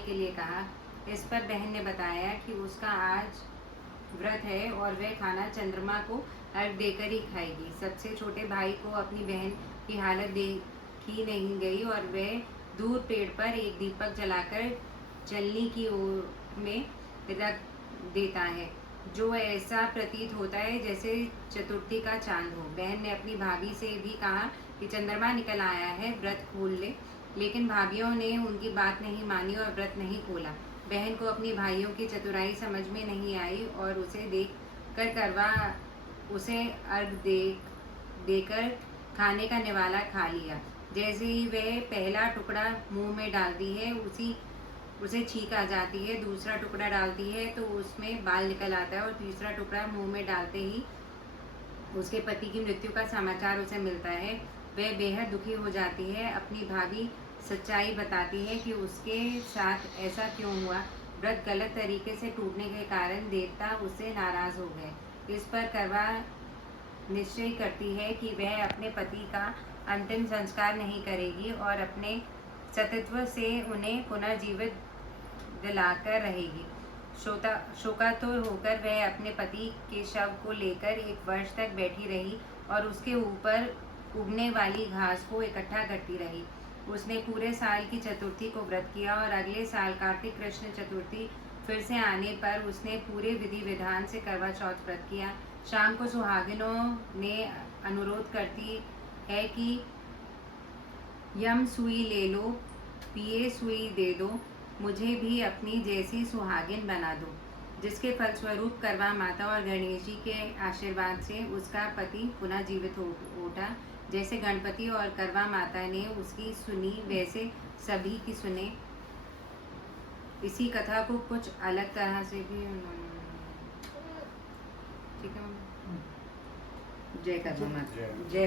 के लिए कहा। इस पर बहन ने बताया कि उसका आज व्रत है और वह खाना चंद्रमा को अर्घ देकर ही खाएगी। सबसे छोटे भाई को अपनी बहन की हालत देखी नहीं गई और वह दूर पेड़ पर एक दीपक जलाकर जलने की ओर में रख देता है, जो ऐसा प्रतीत होता है जैसे चतुर्थी का चांद हो। बहन ने अपनी भाभी से भी कहा कि चंद्रमा निकल आया है, व्रत खोल ले, लेकिन भाभीियों ने उनकी बात नहीं मानी और व्रत नहीं खोला। बहन को अपनी भाइयों की चतुराई समझ में नहीं आई और उसे अर्घ देकर खाने का निवाला खा लिया। जैसे ही वह पहला टुकड़ा मुंह में डालती है उसे छींक आ जाती है। दूसरा टुकड़ा डालती है तो उसमें बाल निकल आता है और तीसरा टुकड़ा मुंह में डालते ही उसके पति की मृत्यु का समाचार उसे मिलता है। वह बेहद दुखी हो जाती है। अपनी भाभी सच्चाई बताती है कि उसके साथ ऐसा क्यों हुआ। व्रत गलत तरीके से टूटने के कारण देवता उससे नाराज हो गए। इस पर करवा निश्चय करती है कि वह अपने पति का अंतिम संस्कार नहीं करेगी और अपने सतत्व से उन्हें पुनर्जीवित दिलाकर रहेगी। शोकातुर होकर वह अपने पति के शव को लेकर 1 वर्ष तक बैठी रही और उसके ऊपर उगने वाली घास को इकट्ठा करती रही। उसने पूरे साल की चतुर्थी को व्रत किया और अगले साल कार्तिक कृष्ण चतुर्थी फिर से आने पर उसने पूरे विधि विधान से करवा चौथ व्रत किया। शाम को सुहागिनों ने अनुरोध करती है कि यम सुई ले लो, पिए सुई दे दो, मुझे भी अपनी जैसी सुहागिन बना दो, जिसके फलस्वरूप करवा माता और गणेश जी के आशीर्वाद से उसका पति पुनः जीवित हो उठा। जैसे गणपति और करवा माता ने उसकी सुनी वैसे सभी की सुने। इसी कथा को कुछ अलग तरह से भी ठीक है। जय करवा माता, जय